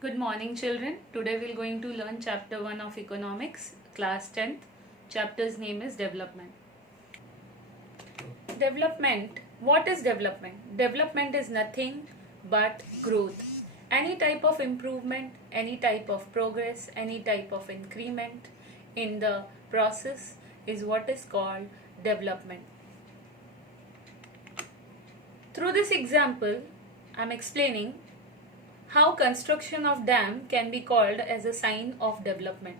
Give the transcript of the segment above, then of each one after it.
Good morning, children. Today we are going to learn chapter 1 of economics, class 10th. Chapter's name is development. Development. What is development? Development is nothing but growth. Any type of improvement, any type of progress, any type of increment in the process is what is called development. Through this example, I am explaining how construction of dam can be called as a sign of development.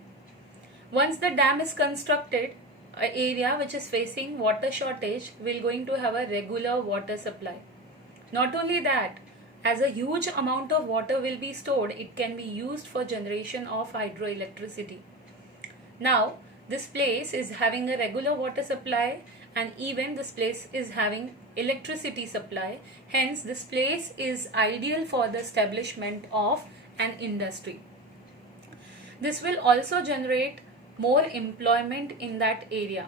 Once the dam is constructed, an area which is facing water shortage will going to have a regular water supply. Not only that, as a huge amount of water will be stored, it can be used for generation of hydroelectricity. Now, this place is having a regular water supply and even this place is having electricity supply. Hence, this place is ideal for the establishment of an industry. This will also generate more employment in that area.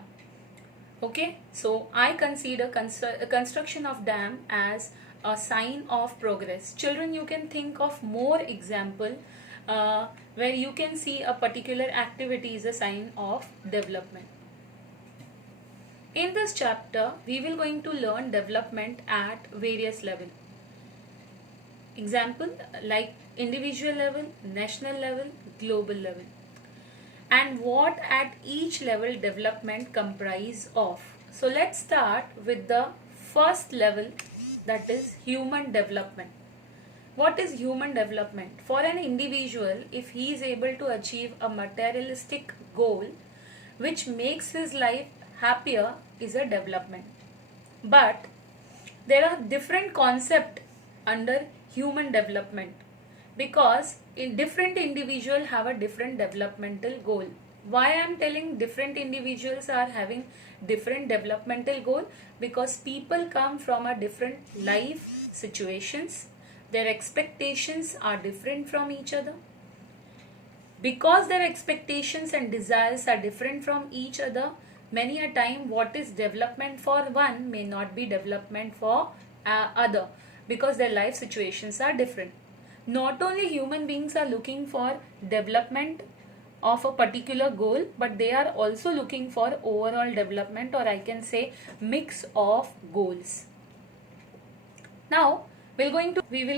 Okay, so I consider construction of dam as a sign of progress. Children, you can think of more example where you can see a particular activity is a sign of development. In this chapter, we will going to learn development at various level. Example like individual level, national level, global level. And what at each level development comprise of. So let's start with the first level, that is human development. What is human development? For an individual, if he is able to achieve a materialistic goal which makes his life happier, is a development. But there are different concepts under human development because different individuals have a different developmental goal. Why I am telling different individuals are having different developmental goal? Because people come from a different life situations. Their expectations are different from each other. Because their expectations and desires are different from each other, many a time what is development for one may not be development for other because their life situations are different. Not only human beings are looking for development of a particular goal, but they are also looking for overall development, or I can say mix of goals. Now we will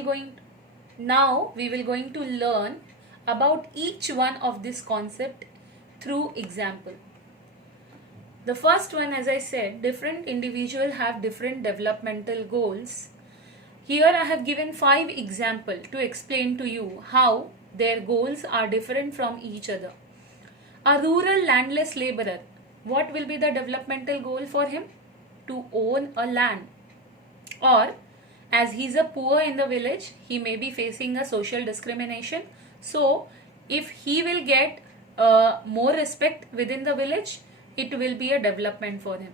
going to learn about each one of this concept through example. The first one, as I said, different individuals have different developmental goals. Here I have given 5 examples to explain to you how their goals are different from each other. A rural landless laborer, what will be the developmental goal for him? To own a land. Or as he is a poor in the village, he may be facing a social discrimination. So if he will get more respect within the village, it will be a development for him.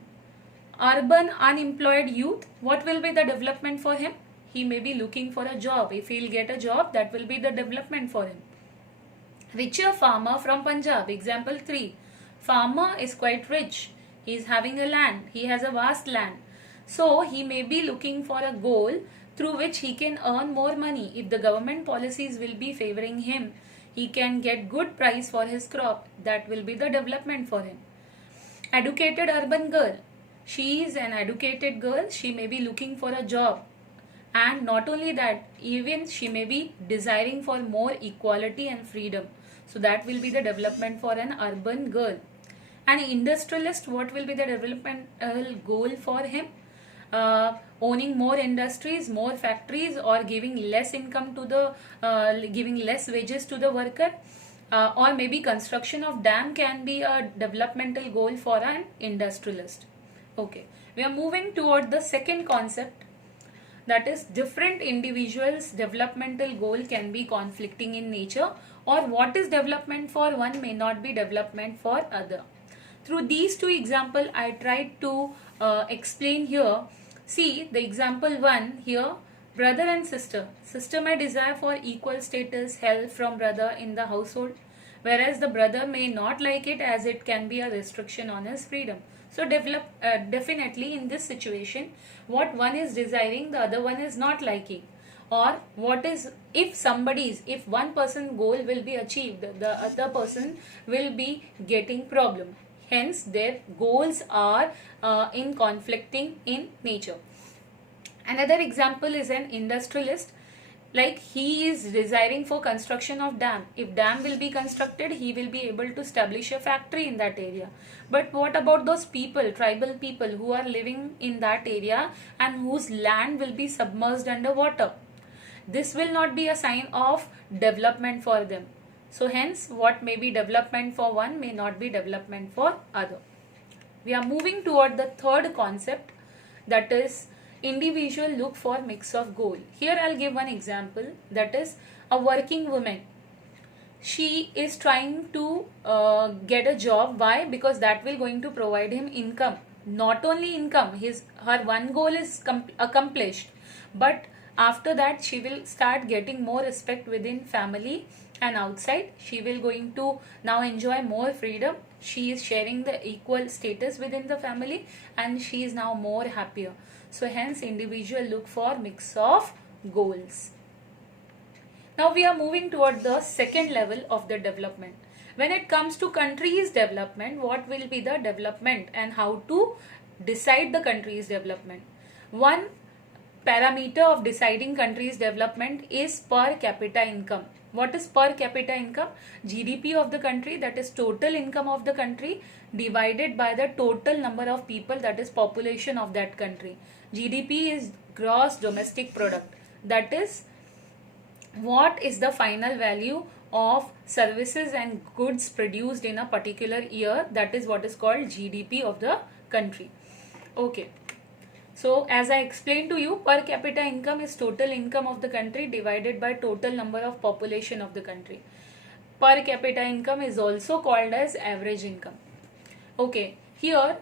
Urban unemployed youth, what will be the development for him? He may be looking for a job. If he will get a job, that will be the development for him. Richer farmer from Punjab, example 3. Farmer is quite rich. He is having a land. He has a vast land. So he may be looking for a goal through which he can earn more money. If the government policies will be favoring him, he can get good price for his crop. That will be the development for him. Educated urban girl. She is an educated girl. She may be looking for a job. And not only that, even she may be desiring for more equality and freedom. So that will be the development for an urban girl. An industrialist, what will be the developmental goal for him? Owning more industries, more factories, or giving less income to the, giving less wages to the worker. Or maybe construction of dam can be a developmental goal for an industrialist. Okay, we are moving toward the second concept, that is different individuals' developmental goal can be conflicting in nature, or what is development for one may not be development for other. Through these 2 examples, I tried to explain here. See the example 1 here, brother and sister. Sister may desire for equal status, help from brother in the household, whereas the brother may not like it as it can be a restriction on his freedom. So definitely in this situation, what one is desiring, the other one is not liking. or what is, if one person goal will be achieved, the other person will be getting problem. Hence their goals are in conflicting in nature. Another example is an industrialist, like he is desiring for construction of dam. If dam will be constructed, he will be able to establish a factory in that area. But what about those people, tribal people who are living in that area and whose land will be submerged under water? This will not be a sign of development for them. So hence what may be development for one may not be development for other. We are moving toward the third concept, that is individual look for mix of goal. Here I'll give one example, that is a working woman. She is trying to get a job. Why? Because that will going to provide him income. Not only income, her one goal is accomplished, but after that she will start getting more respect within family and outside. She will going to now enjoy more freedom. She is sharing the equal status within the family and she is now more happier. So hence individual look for mix of goals. Now we are moving toward the second level of the development. When it comes to country's development, what will be the development and how to decide the country's development? One parameter of deciding country's development is per capita income. What is per capita income? GDP of the country, that is total income of the country, divided by the total number of people, that is population of that country. GDP is gross domestic product, that is what is the final value of services and goods produced in a particular year. That is what is called GDP of the country. Okay. So as I explained to you, per capita income is total income of the country divided by total number of population of the country. Per capita income is also called as average income. Okay, here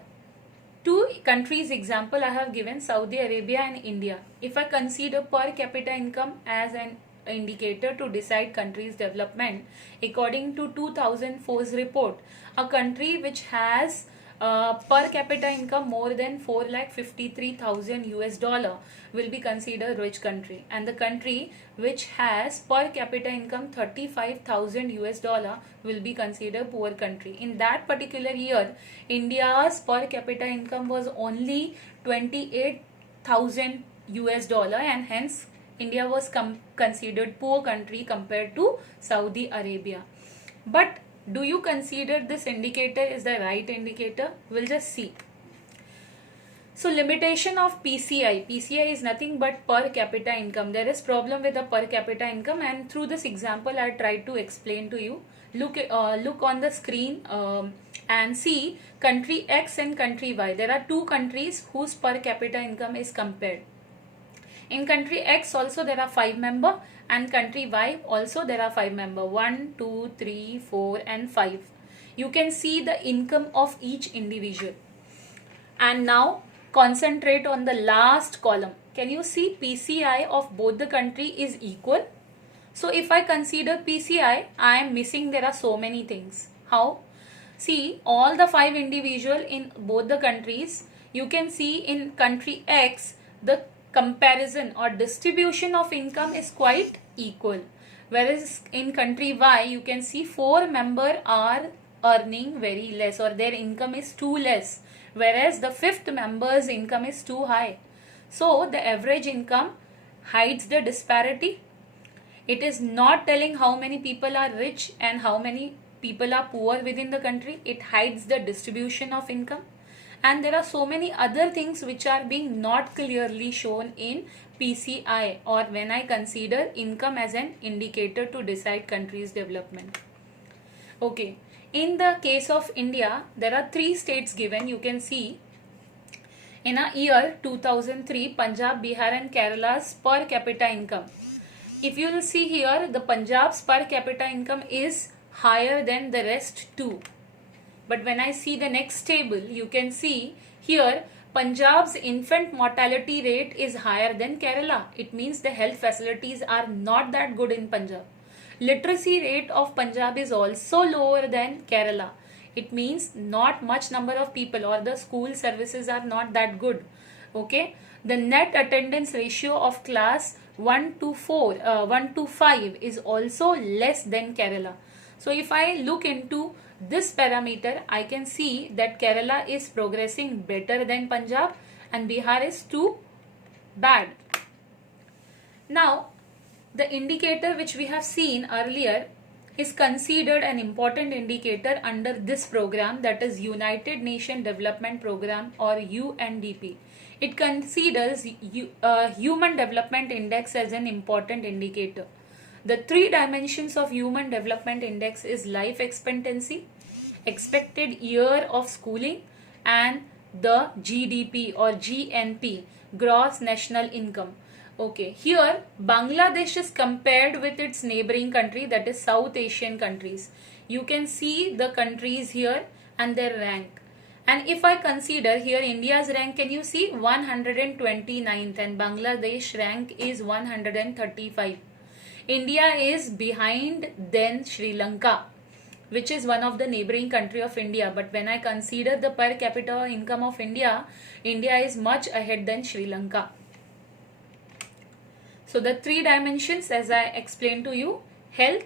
two countries example I have given, Saudi Arabia and India. If I consider per capita income as an indicator to decide country's development, according to 2004's report, a country which has per capita income more than 4,53,000 US dollar will be considered rich country, and the country which has per capita income 35,000 US dollar will be considered poor country. In that particular year, India's per capita income was only 28,000 US dollar, and hence India was considered poor country compared to Saudi Arabia. But do you consider this indicator is the right indicator? We'll just see. So limitation of PCI. PCI is nothing but per capita income. There is problem with the per capita income, and through this example I tried to explain to you. Look on the screen and see country X and country Y. There are two countries whose per capita income is compared. In country X also there are 5 members, and country Y also there are 5 members. 1, 2, 3, 4 and 5. You can see the income of each individual. And now concentrate on the last column. Can you see PCI of both the country is equal? So if I consider PCI, I am missing, there are so many things. How? See, all the 5 individual in both the countries, you can see in country X, the comparison or distribution of income is quite equal. Whereas in country Y, you can see 4 members are earning very less, or their income is too less, whereas the 5th member's income is too high. So the average income hides the disparity. It is not telling how many people are rich and how many people are poor within the country. It hides the distribution of income. And there are so many other things which are being not clearly shown in PCI, or when I consider income as an indicator to decide country's development. Okay, in the case of India, there are 3 states given. You can see in a year 2003, Punjab, Bihar and Kerala's per capita income. If you will see here, the Punjab's per capita income is higher than the rest too. But when I see the next table, you can see here Punjab's infant mortality rate is higher than Kerala. It means the health facilities are not that good in Punjab. Literacy rate of Punjab is also lower than Kerala. It means not much number of people, or the school services are not that good. Okay. The net attendance ratio of class 1 to 5 is also less than Kerala. So if I look into this parameter, I can see that Kerala is progressing better than Punjab and Bihar is too bad. Now, the indicator which we have seen earlier is considered an important indicator under this program, that is United Nations Development Program or UNDP. It considers Human Development Index as an important indicator. The three dimensions of Human Development Index is life expectancy, expected year of schooling, and the GDP or GNP, gross national income. Okay, here Bangladesh is compared with its neighboring country, that is South Asian countries. You can see the countries here and their rank. And if I consider here India's rank, can you see 129th and Bangladesh rank is 135. India is behind then Sri Lanka, which is one of the neighboring country of India. But when I consider the per capita income of India, India is much ahead than Sri Lanka. So the three dimensions, as I explained to you, health,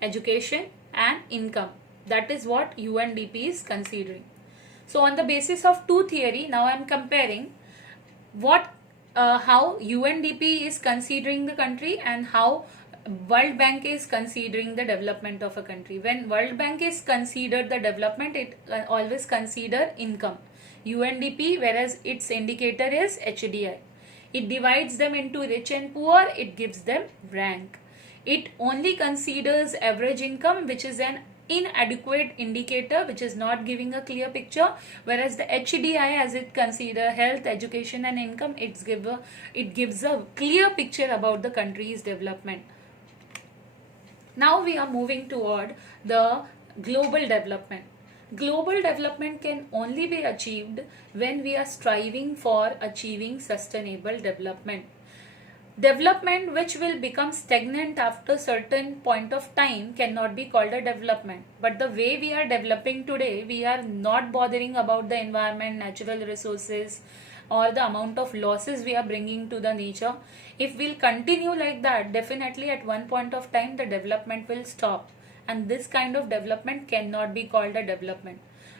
education and income. That is what UNDP is considering. So on the basis of two theory, now I am comparing how UNDP is considering the country and how World Bank is considering the development of a country. When World Bank is considered the development, it always consider income. UNDP, whereas its indicator is HDI. It divides them into rich and poor, it gives them rank. It only considers average income, which is an inadequate indicator, which is not giving a clear picture, whereas the HDI, as it consider health, education and income, it gives a clear picture about the country's development. Now we are moving toward the global development. Global development can only be achieved when we are striving for achieving sustainable development. Development which will become stagnant after certain point of time cannot be called a development. But the way we are developing today, we are not bothering about the environment, natural resources or the amount of losses we are bringing to the nature. If we'll continue like that, definitely at one point of time the development will stop. And this kind of development cannot be called a development.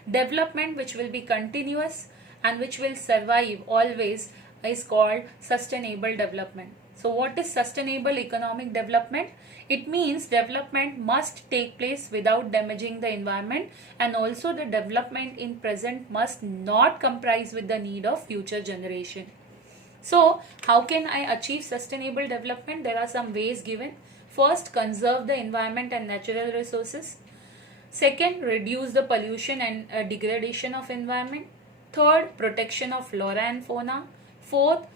Development which will be continuous and which will survive always is called sustainable development. So what is sustainable economic development? It means development must take place without damaging the environment, and also the development in present must not comprise with the need of future generation. So how can I achieve sustainable development? There are some ways given. First, conserve the environment and natural resources. Second, reduce the pollution and degradation of environment. Third, protection of flora and fauna. Fourth,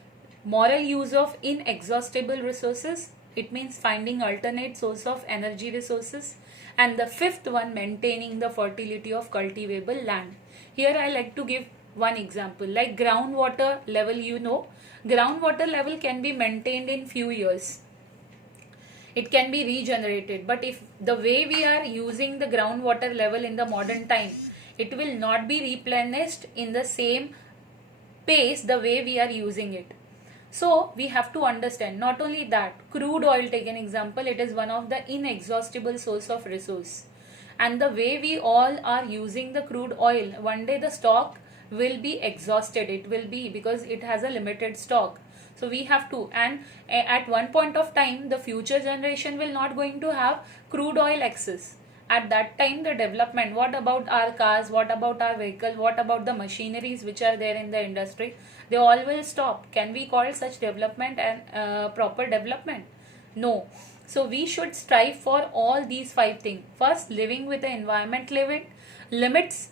moral use of inexhaustible resources. It means finding alternate source of energy resources. And the fifth one, maintaining the fertility of cultivable land. Here I like to give one example, like groundwater level. Groundwater level can be maintained in few years. It can be regenerated, but if the way we are using the groundwater level in the modern time, it will not be replenished in the same pace the way we are using it. So we have to understand, not only that, crude oil, take an example, it is one of the inexhaustible source of resource. And the way we all are using the crude oil, one day the stock will be exhausted. It will be, because it has a limited stock. So we have to, and at one point of time, the future generation will not going to have crude oil access. At that time, the development, what about our cars, what about our vehicle, what about the machineries which are there in the industry, they all will stop. Can we call such development and proper development? No. So we should strive for all these five things. First, living with the environment limits,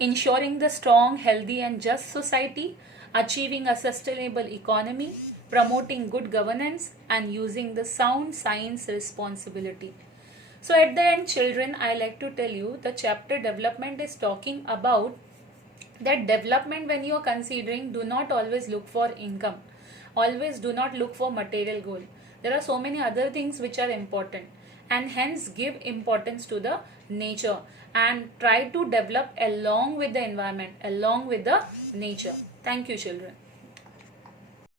ensuring the strong, healthy and just society, achieving a sustainable economy, promoting good governance and using the sound science responsibility. So at the end, children, I like to tell you the chapter development is talking about that development. When you are considering, do not always look for income. Always do not look for material goal. There are so many other things which are important, and hence give importance to the nature and try to develop along with the environment, along with the nature. Thank you, children.